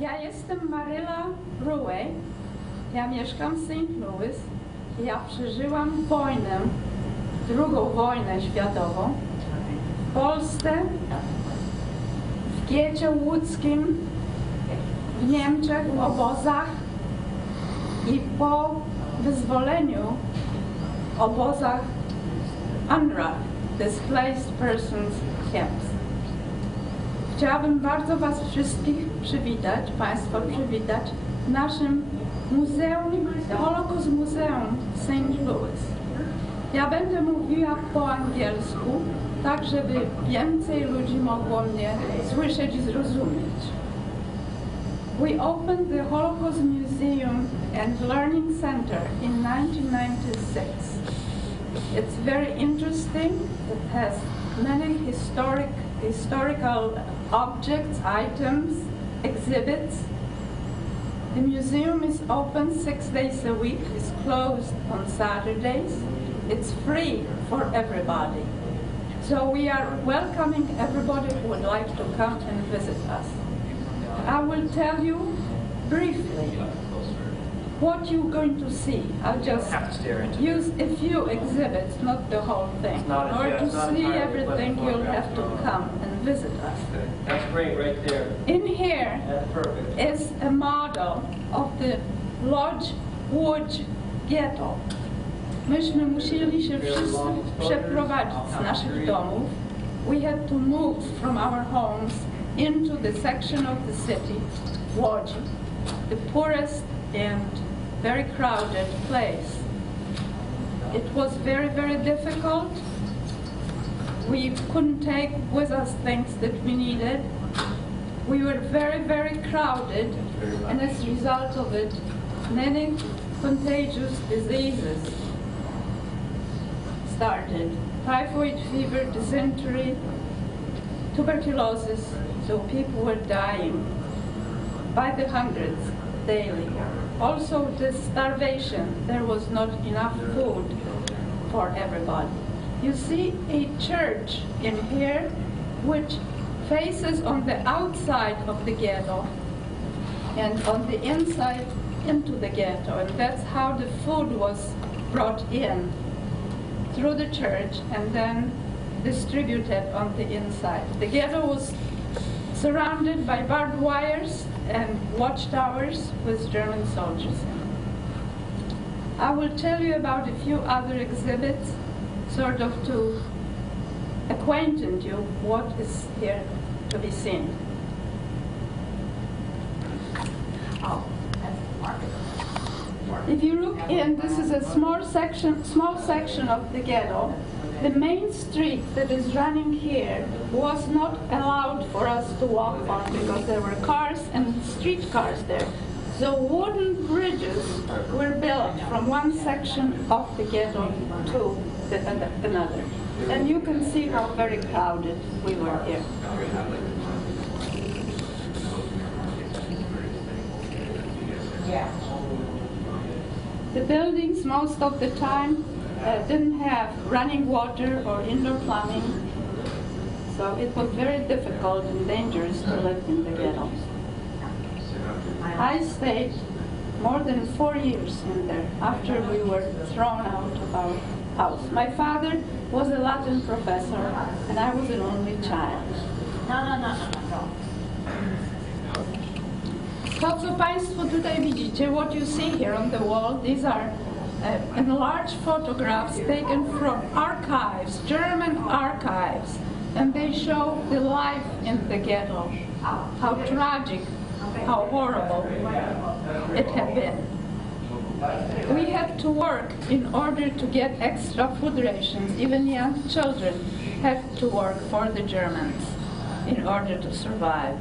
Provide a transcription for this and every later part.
Ja jestem MaryLou Rhue, ja mieszkam w St. Louis i ja przeżyłam wojnę, II wojnę światową w Polsce, w getcie łódzkim, w Niemczech, w obozach i po wyzwoleniu w obozach UNRWA, Displaced Persons Camps. Chciałabym bardzo Was wszystkich przywitać, Państwa przywitać w naszym muzeum, Holocaust Muzeum w St. Louis. Ja będę mówiła po angielsku, tak żeby więcej ludzi mogło mnie słyszeć i zrozumieć. We opened the Holocaust Museum and Learning Center in 1996. It's very interesting. It has many historical objects, items, exhibits. The museum is open 6 days a week. It's closed on Saturdays. It's free for everybody. So we are welcoming everybody who would like to come and visit us. I will tell you briefly what you're going to see. I'll just use a few exhibits, not the whole thing. In order to see everything, you'll have to come and visit us. That's great right there. In here is a model of the Lodge Łódź ghetto. Myśmy musieli się wszyscy przeprowadzić z naszych domów. We had to move from our homes into the section of the city, Łódź, the poorest and very crowded place. It was very, very difficult. We couldn't take with us things that we needed. We were very, very crowded, and as a result of it, many contagious diseases started. Typhoid fever, dysentery, tuberculosis, so people were dying by the hundreds daily. Also the starvation, there was not enough food for everybody. You see a church in here which faces on the outside of the ghetto and on the inside into the ghetto, and that's how the food was brought in through the church and then distributed on the inside. The ghetto was surrounded by barbed wires and watchtowers with German soldiers in them. I will tell you about a few other exhibits, sort of to acquaint you what is here to be seen. Oh, that's the market. If you look in, this is a small section of the ghetto. The main street that is running here was not allowed for us to walk on because there were cars and streetcars there. So wooden bridges were built from one section of the ghetto to another. And you can see how very crowded we were here. The buildings most of the time didn't have running water or indoor plumbing, so it was very difficult and dangerous to live in the ghettos. I stayed more than 4 years in there after we were thrown out of our house. My father was a Latin professor and I was an only child. To, co Państwo tutaj widzicie, what you see here on the wall, these are enlarged photographs taken from archives, German archives, and they show the life in the ghetto, how tragic, how horrible it had been. We had to work in order to get extra food rations. Even young children had to work for the Germans in order to survive.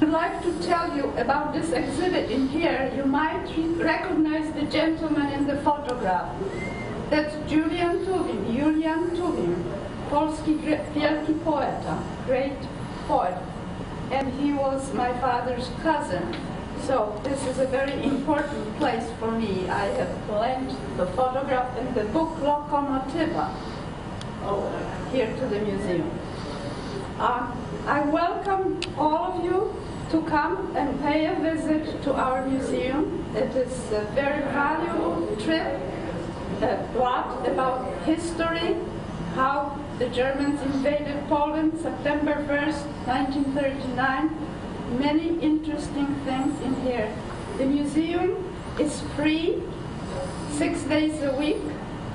I'd like to tell you about this exhibit in here. You might recognize the gentleman in the photograph. That's Julian Tuwim, Polski wielki poeta, great poet. And he was my father's cousin. So this is a very important place for me. I have lent the photograph and the book Lokomotiva here to the museum. I welcome all of you to come and pay a visit to our museum. It is a very valuable trip, a lot about history, how the Germans invaded Poland September 1st, 1939. Many interesting things in here. The museum is free, 6 days a week,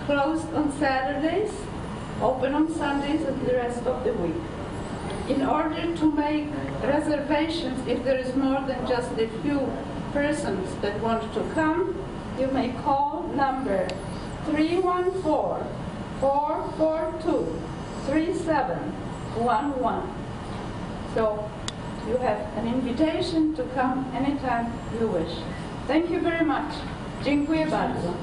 closed on Saturdays, open on Sundays and the rest of the week. In order to make reservations, if there is more than just a few persons that want to come, you may call number 314-442-3711. So you have an invitation to come anytime you wish. Thank you very much. Dziękuję bardzo.